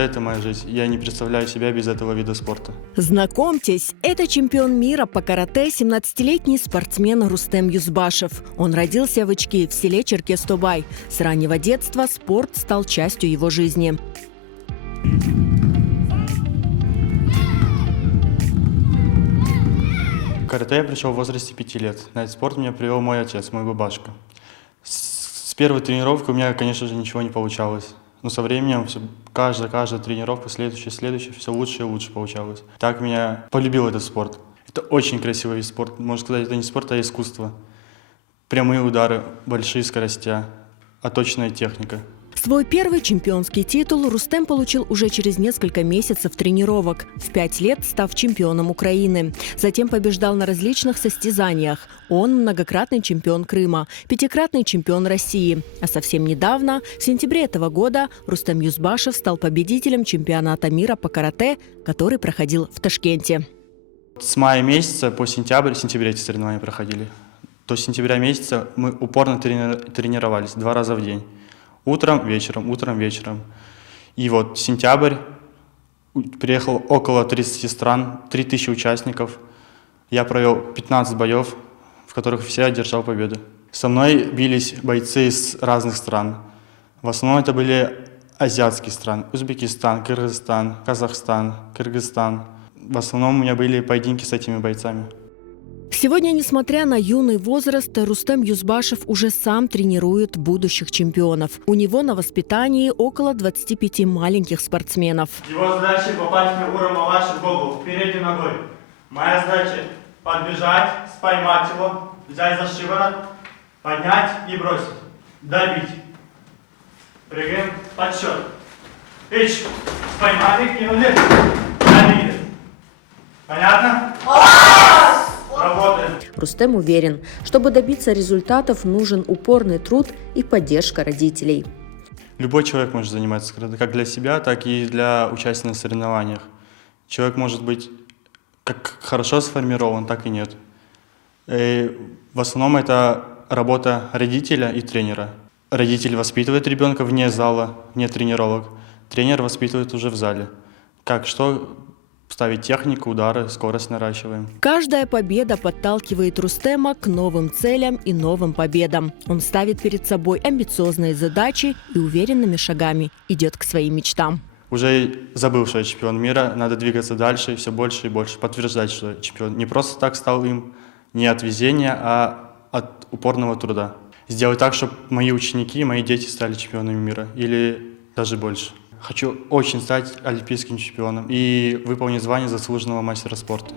Карате – это моя жизнь. Я не представляю себя без этого вида спорта. Знакомьтесь, это чемпион мира по карате 17-летний спортсмен Рустем Юзбашев. Он родился в Ички, в селе Черкес-Тобай. С раннего детства спорт стал частью его жизни. В карате я пришел в возрасте 5 лет. На этот спорт меня привел мой отец, мой бабашка. С первой тренировки у меня, конечно же, ничего не получалось. Но со временем каждая тренировка, следующая, все лучше и лучше получалось. Так меня полюбил этот спорт. Это очень красивый вид спорта. Можно сказать, это не спорт, а искусство. Прямые удары, большие скорости, точная техника. Свой первый чемпионский титул Рустем получил уже через несколько месяцев тренировок, в 5 лет став чемпионом Украины. Затем побеждал на различных состязаниях. Он многократный чемпион Крыма, 5-кратный чемпион России. А совсем недавно, в сентябре этого года, Рустем Юзбашев стал победителем чемпионата мира по карате, который проходил в Ташкенте. С мая месяца по сентябрь эти соревнования проходили. До сентября месяца мы упорно тренировались 2 раза в день. Утром, вечером. И вот сентябрь, приехало около 30 стран, 3000 участников. Я провел 15 боев, в которых все одержал победу. Со мной бились бойцы из разных стран. В основном это были азиатские страны. Узбекистан, Кыргызстан, Казахстан, Кыргызстан. В основном у меня были поединки с этими бойцами. Сегодня, несмотря на юный возраст, Рустем Юзбашев уже сам тренирует будущих чемпионов. У него на воспитании около 25 маленьких спортсменов. Его задача попасть на уровень вашей в голову, передней ногой. Моя задача подбежать, поймать его, взять за шиворот, поднять и бросить. Добить. Прыгаем, подсчет. Ич, поймали, кинули, добили. Понятно? Работаем. Рустем уверен, чтобы добиться результатов, нужен упорный труд и поддержка родителей. Любой человек может заниматься карате, как для себя, так и для участия на соревнованиях. Человек может быть как хорошо сформирован, так и нет. И в основном это работа родителя и тренера. Родитель воспитывает ребенка вне зала, вне тренировок. Тренер воспитывает уже в зале. Что ставить технику, удары, скорость наращиваем. Каждая победа подталкивает Рустема к новым целям и новым победам. Он ставит перед собой амбициозные задачи и уверенными шагами идет к своим мечтам. Уже забыл, что я чемпион мира, надо двигаться дальше, все больше и больше, подтверждать, что я чемпион. Не просто так стал им, не от везения, а от упорного труда. Сделать так, чтобы мои ученики, мои дети стали чемпионами мира или даже больше. Хочу очень стать олимпийским чемпионом и выполнить звание заслуженного мастера спорта.